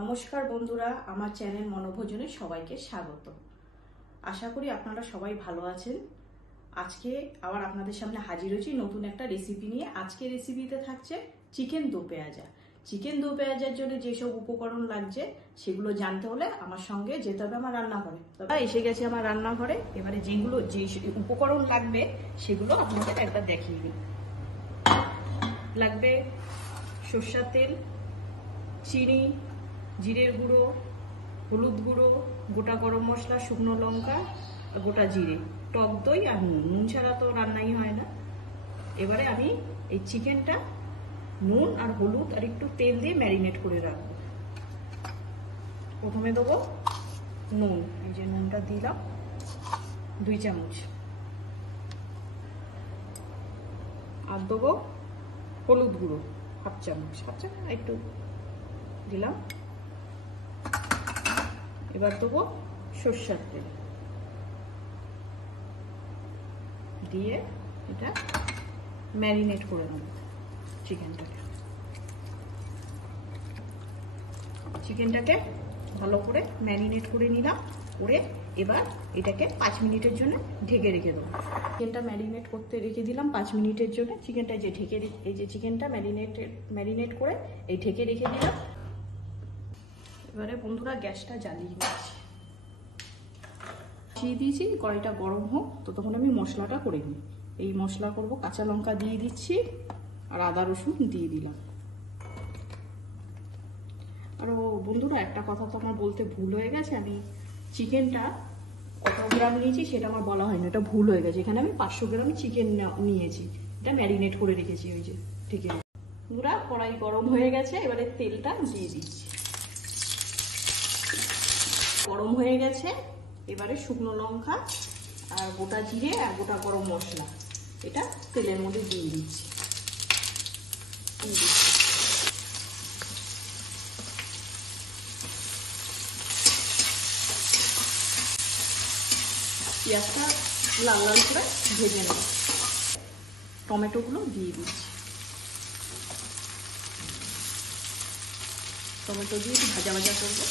নমস্কার বন্ধুরা, আমার চ্যানেল মনোভোজনে সবাইকে স্বাগত। আশা করি আপনারা সবাই ভালো আছেন। আজকে আবার আপনাদের সামনে হাজির হয়েছি নতুন একটা রেসিপি নিয়ে। আজকে রেসিপিতে থাকছে চিকেন দো পেঁয়াজা। চিকেন দো পেঁয়াজার জন্য যেসব উপকরণ লাগছে সেগুলো জানতে হলে আমার সঙ্গে যেতে হবে আমার রান্নাঘরে। তবে এসে গেছে আমার রান্নাঘরে। এবারে যে উপকরণ লাগবে সেগুলো আপনাদের একবার দেখিয়ে দিই। লাগবে সরষের তেল, চিনি, জিরের গুঁড়ো, হলুদ গুঁড়ো, গোটা গরম মশলা, শুকনো লঙ্কা, গোটা জিরে, টক দই আর নুন ছাড়া তো রান্নাই হয় না। এবারে আমি এই চিকেনটা নুন আর হলুদ আর একটু তেল দিয়ে ম্যারিনেট করে রাখবো। প্রথমে দেবো নুন, এই যে নুনটা দিলাম 2 চামচ, আর দেবো হলুদ গুঁড়ো হাফ চামচ একটু দিলাম। এবার দেবো সরষের তেল দিয়ে এটা ম্যারিনেট করে নেব চিকেনটাকে ভালো করে ম্যারিনেট করে নিলাম। করে এবার এটাকে 5 মিনিটের জন্য ঢেকে রেখে দেবো। চিকেনটা ম্যারিনেট করতে রেখে দিলাম 5 মিনিটের জন্য। চিকেনটা যে চিকেনটা ম্যারিনেট করে এই ঢেকে রেখে দিলাম। এবারে বন্ধুরা গ্যাসটা জ্বালিয়ে দিয়েছি, কড়াইটা গরম হোক। তো তখন আমি মশলাটা করে নিই। এই মশলা করব, কাঁচা লঙ্কা দিয়ে দিচ্ছি আর আদা রসুন দিয়ে দিলাম। আর বন্ধুরা একটা কথা তো আমার বলতে ভুল হয়ে গেছে, আমি চিকেনটা কত গ্রাম নিয়েছি সেটা আমার বলা হয়নি, এটা ভুল হয়ে গেছে। এখানে আমি 500 গ্রাম চিকেন নিয়েছি, এটা ম্যারিনেট করে রেখেছি। ওই যে ঠিক আছে বন্ধুরা, কড়াই গরম হয়ে গেছে। এবারে তেলটা দিয়ে দিচ্ছি, গরম হয়ে গেছে। এবারে শুকনো লঙ্কা আর গোটা জিরে আর গোটা গরম মশলা এটা তেলের মধ্যে দিয়ে দিচ্ছি। পেঁয়াজটা লাল লাল করে ভেজে নেব। টমেটোগুলো দিয়ে দিচ্ছি, টমেটো দিয়ে ভাজা করবো।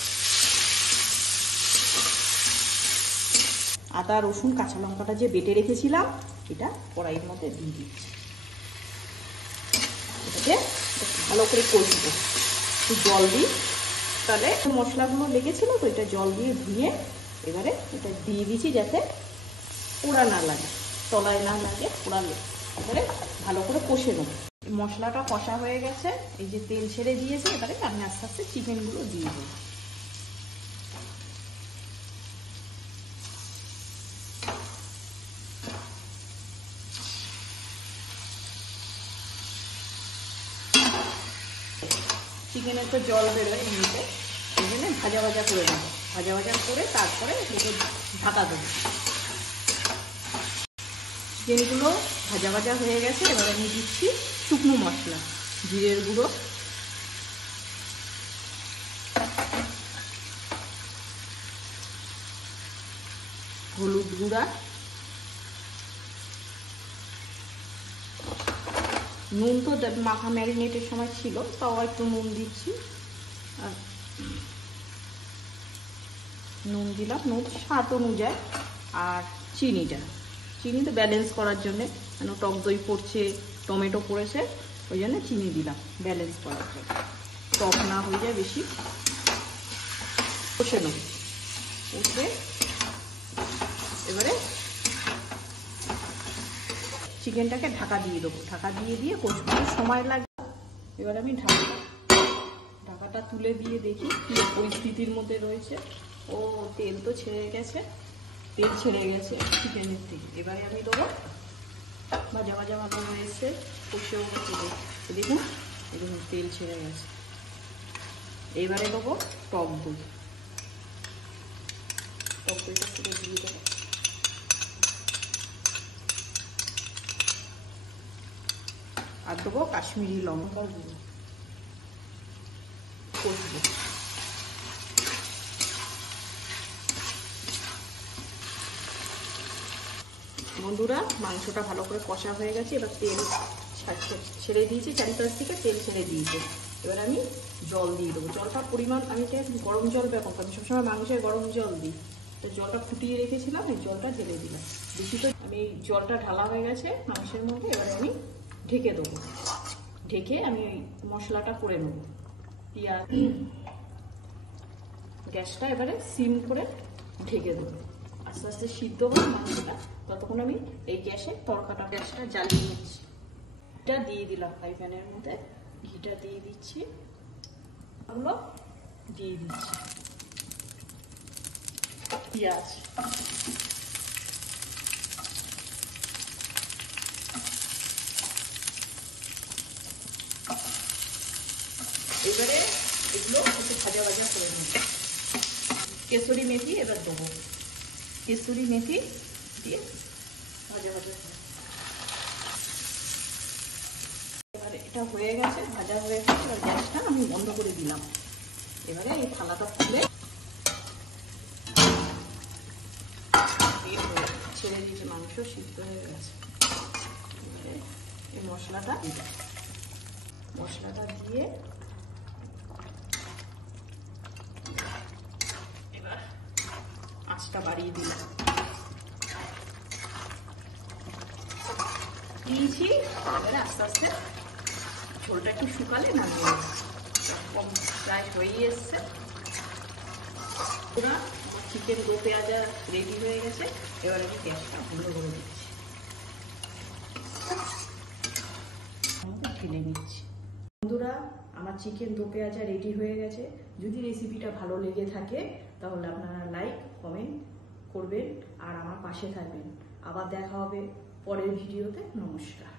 আদা রসুন কাঁচা লঙ্কাটা যে বেটে রেখেছিলাম এটা কড়াইয়ের মধ্যে দিয়ে দিচ্ছি। এটাকে ভালো করে কষবো, একটু জল দিই, তাহলে মশলাগুলো লেগেছিল তো এটা জল দিয়ে ধুয়ে এবারে এটা দিয়ে দিচ্ছি যাতে পোড়া না লাগে, তলায় না লাগে, পোড়ালে। এবারে ভালো করে কষে নেব। মশলাটা কষা হয়ে গেছে, এই যে তেল ছেড়ে দিয়েছে। এবারে আমি আস্তে আস্তে চিকেনগুলো দিয়ে দেবো। চিকেনের তো জল বেরোয় এমনিতে, সেই জন্য ভাজা করে দেবো। ভাজা করে তারপরে এটাকে ঢাকা দেবো। চিকেনগুলো ভাজা হয়ে গেছে। এবার আমি দিচ্ছি শুকনো মশলা, জিরের গুঁড়ো, হলুদ গুঁড়া, নুন তো মাখা ম্যারিনেটের সময় ছিল, তাও একটু নুন দিচ্ছি। আর নুন দিলাম, নুন স্বাদ অনুযায়ী। আর চিনি তো ব্যালেন্স করার জন্যে, কেন টক দই পড়ছে, টমেটো পড়েছে, ওই জন্য চিনি দিলাম ব্যালেন্স করার জন্য, টক না হয়ে যায় বেশি। কষে নেব। এবারে চিকেনটাকে ঢাকা দিয়ে দেবো। ঢাকা দিয়ে কষতে সময় লাগবে। এবার আমি ঢাকাটা তুলে দিয়ে দেখি কি পরিস্থিতির মধ্যে রয়েছে। ও তেল তো ছেড়ে গেছে, চিকেনের থেকে। এবারে আমি দেবো ভাজা ভালো হয়েছে, কষেও গেছে। দেখুন তেল ছেড়ে গেছে। এবারে দেবো টক দইটা তুলে দিয়ে দেবো। আর দেবো কাশ্মীরি লঙ্কার গুঁড়ো। কষবো। বন্ধুরা মাংসটা ভালো করে কষা হয়ে গেছে। এবার তেল ছেড়ে দিয়েছি, চারিপাশ থেকে তেল ছেড়ে দিয়েছে। এবার আমি জল দিয়ে দেবো। জলটার পরিমাণ আমি গরম জল ব্যবহার করি, সবসময় মাংসে গরম জল দিই। তো জলটা ফুটিয়ে রেখেছিলাম, এই জলটা ঢেলে দিলাম। বেশি তো আমি জলটা ঢালা হয়ে গেছে মাংসের মধ্যে, এবারে আমি ঢেকে দেবো। ঢেকে আমি মশলাটা করে নেব। পেঁয়াজ, গ্যাসটা এবারে সিম করে ঢেকে দেবো। আস্তে আস্তে সিদ্ধ হবে মাংসটা, ততক্ষণ আমি এই গ্যাসটা জ্বালিয়ে নিচ্ছি। ঘিটা দিয়ে দিলাম ফ্রাই প্যানের মধ্যে, ঘিটা দিয়ে দিচ্ছি, ওগুলো দিয়ে দিচ্ছি। পেঁয়াজ, এবারে এগুলো একটু ভাজা ভাজা করে নেব। কেসুরি মেথি এবার দেবো, কেসুরি মেথি দিয়ে ভাজা ভাজা। এবারে এটা হয়ে গেছে, ভাজা হয়ে গেছে। এবার গ্যাসটা আমি বন্ধ করে দিলাম। এবারে এই থালাটা খুলে ছেড়ে দিয়েছে, মাংস সিদ্ধ হয়ে গেছে। এবারে এই মশলাটা দিয়ে এবার আঁচটা বাড়িয়ে দিলাম। দিয়েছি, এবারে আস্তে আস্তে ঝোলটা একটু শুকালে নামিয়ে প্রায় হয়ে এসছে। পুরা আমার চিকেন দো পেঁয়াজা রেডি হয়ে গেছে। এবার আমি গ্যাসটা বন্ধ করে দিচ্ছি, ঢেলে নিচ্ছি। বন্ধুরা, আমার চিকেন দো পেঁয়াজা রেডি হয়ে গেছে। যদি রেসিপিটা ভালো লেগে থাকে তাহলে আপনারা লাইক কমেন্ট করবেন আর আমার পাশে থাকবেন। আবার দেখা হবে পরের ভিডিওতে। নমস্কার।